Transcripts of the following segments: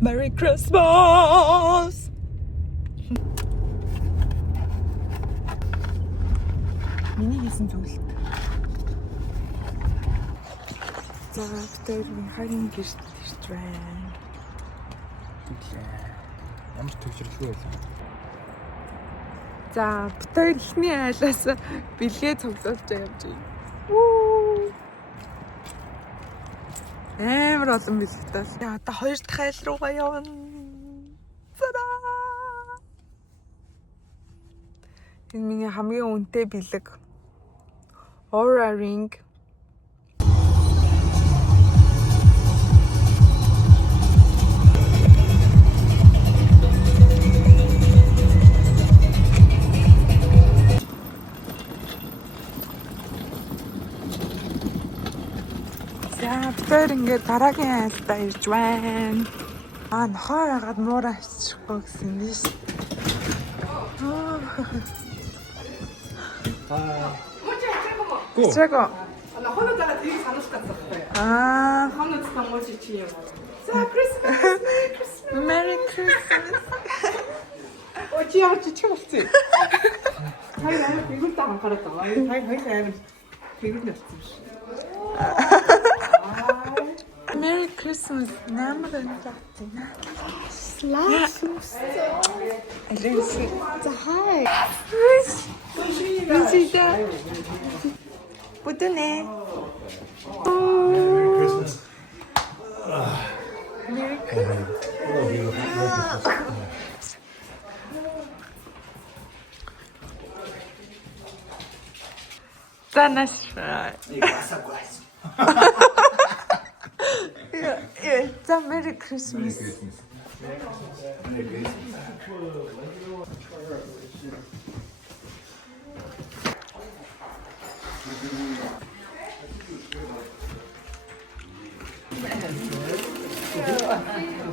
Merry Christmas. Миний хийсэн зүйл. За тэр хагийн гэрт ирж байна. Ямар төвчрлөгүй байлаа. За битээр ихний айлаас бэлгээ цогцолж явж байна. Амар олон бэлгтэй. Яа одоо хоёр дахь айл руугаа явна. Цараа. Энэ миний хамгийн үнэтэй бэлэг. Aura ring. За битээр ингээд дараагийн айлдаа ирж байна. Нохоо ягаад муураа хийчихгүй гэсэн юм биш. Чего? Она ходила две санушкаться. Хонот там очень чьем. За, Christmas. Merry Christmas. Очень очень чёрти. Хай амар фигуртай анхаарал байгаа. Хай амар фигур нэрсэн шүү. Merry Christmas. Намар энэ. Алинси. За хай. Визита. Будүнэ. Merry Christmas. Merry Christmas. Танаш. За Merry Christmas.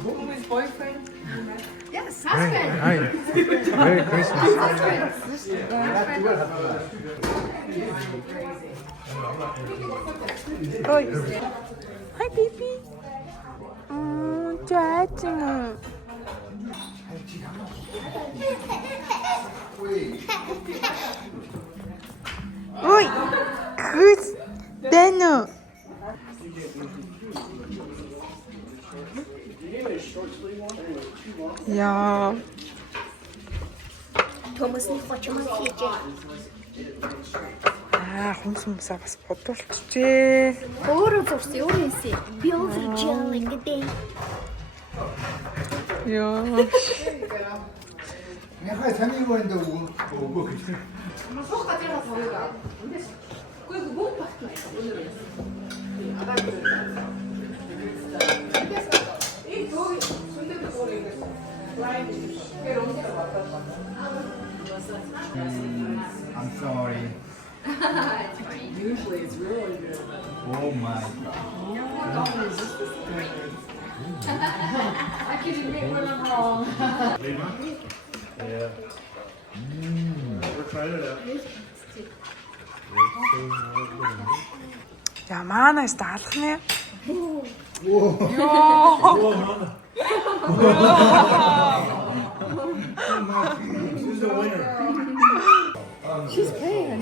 Who is boyfriend? Yes, husband. Hi. Merry Christmas. Oi. Hi baby. 좋아하잖아. Ой, Дэно. Яа. Thomas не хоче махиче. Хүмүүс бас бодуулчихжээ. Өөрөө зурсан өөрөөсөө би уурлж яана гэдэг. Яа. Яхаа таны юунд өгөө гэж. Суух газар бас хоолойгаа. Үгүй бүгд багтна. Ийм дөө сүндэг дөө ингэ. Лайн I'm sorry. Usually it's really good. Oh my god. I can admit when I'm wrong. Yeah. We're trying it out. Ямаа наст алхнаа. Who's the winner? She's paying.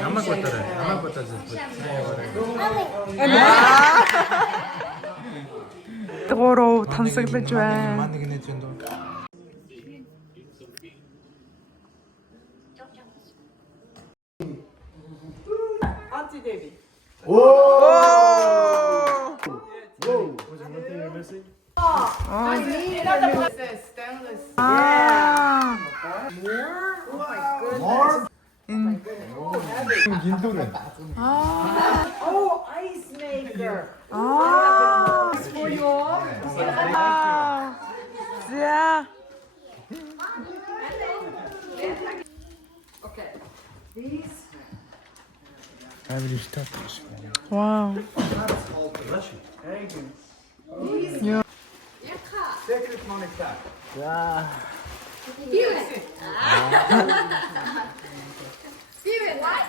Намайг бодоорой. Намайг бодож Дөрөв тансаглаж байна. Манай нэг нэг зөндөө. Auntie Debbie. Was there one thing you're missing? Another one says stainless. More? Гинтүрэн. Oh, ice maker. It's for you all. За. Okay. These. Авир штатч. Вау. Яа. Secret Monica. Steven, what?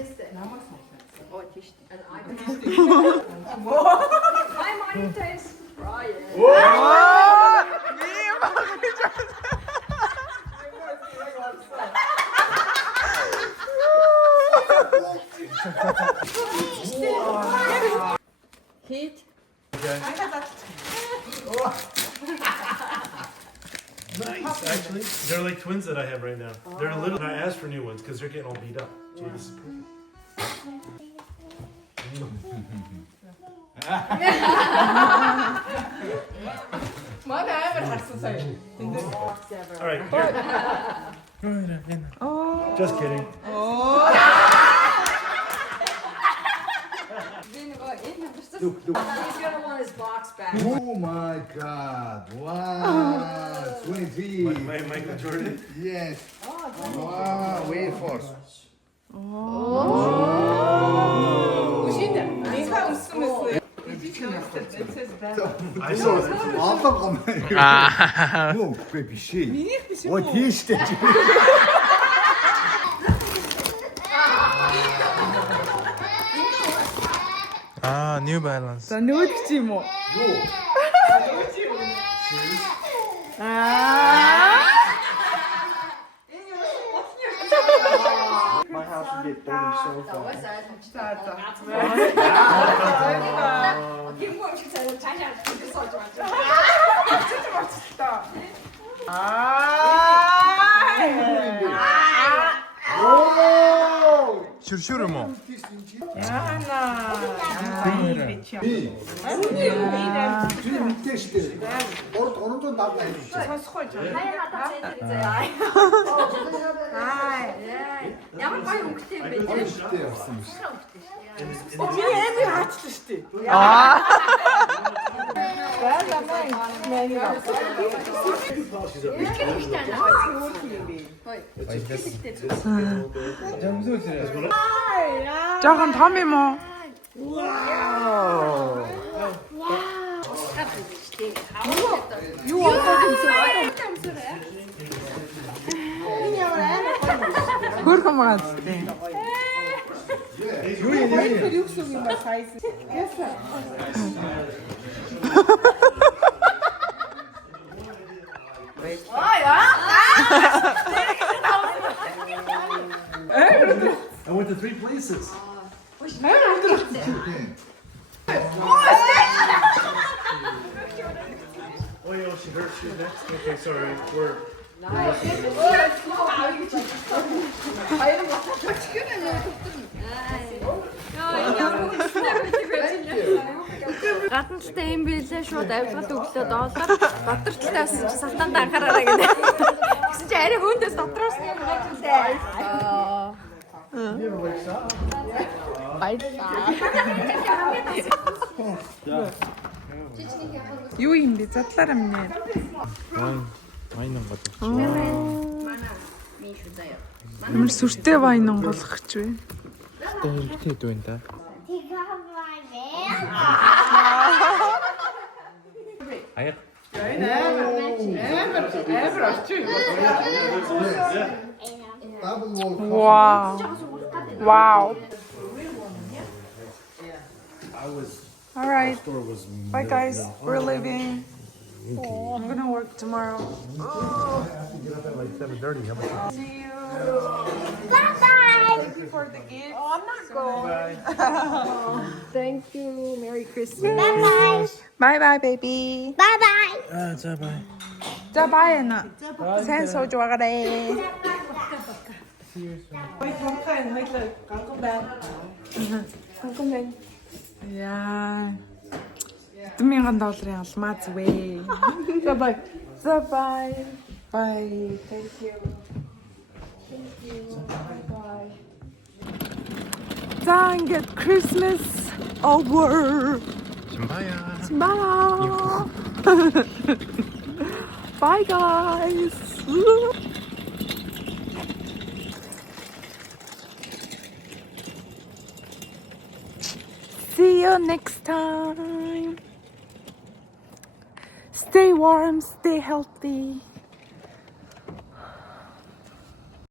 missed it. Намайг сонсоо. Oh, тийш. And I missed it. My monitor is crying. Heat. Nice. Actually, they're like twins that I have right now. They're little. And I asked for new ones because they're getting all beat up. So this is perfect. Манай амар харсан сая. All right. Here. Just kidding. He's gonna want his box back. Oh my God! Wow! 23. Michael Jordan. Yes. Wow! Way force. Ушинда. Нинга усмэс. I saw it. Алга гом. Мөн үгүй биш ээ. Минийх биш Ой тийштэй. New Balance. За нөөд чи юм уу? Юу? My house would get dirty so fast. Шүршүр юм уу? Яана. Баян бич юм. Тэр үнэтэйштэй. Орд орондоо давтаа хийж. Сонсохгүй жаа. Хаяа надад зээл заяа. Ямар гоё өнгөтэй юм бэ те. Орштой явсан биш. Би энэ хаачлаа штэ. Жохон том юм уу? Юу Хөрхөн байгаа зү. Тэр юу гэсэн юм ба сайз. Яса. I went to 3 places. Oh, yeah, she hurt you next. Okay, sorry. We're. гадна талтай юм билээ шууд авилгад өглөө доолоор дотор талтай бас салтанд анхаараа гэдэг. Гэсэн чи арай хөөндөөс дотроос юм байж үлээ. Юу юм бэ? Задлаараа минь. Вайн онгол. Ямар сүртэй вайн онгоолох гэж вэ? Тэ дүүн та. Аяг. Амар орчих. Double wall. Wow. Wow. All right. Bye guys. We're leaving. Oh, I'm gonna work tomorrow. Get up at like 7:30. How much? See you. Bye-bye. Thank you for the gift. Oh, I'm not going. Thank you. Merry Christmas. Bye-bye. Bye bye baby. Bye-bye. За бай. За bye на. Сайн сууж байгаарэ. Ой, томхай хоёлаа ганган байна. Ганган байна. Яа. $1000 алмаа зүвэ. За бай. За bye. Bye. Thank you. Bye. Dang it, Christmas over. Чимбая. Bye. Bye guys. See you next time. Stay warm, stay healthy.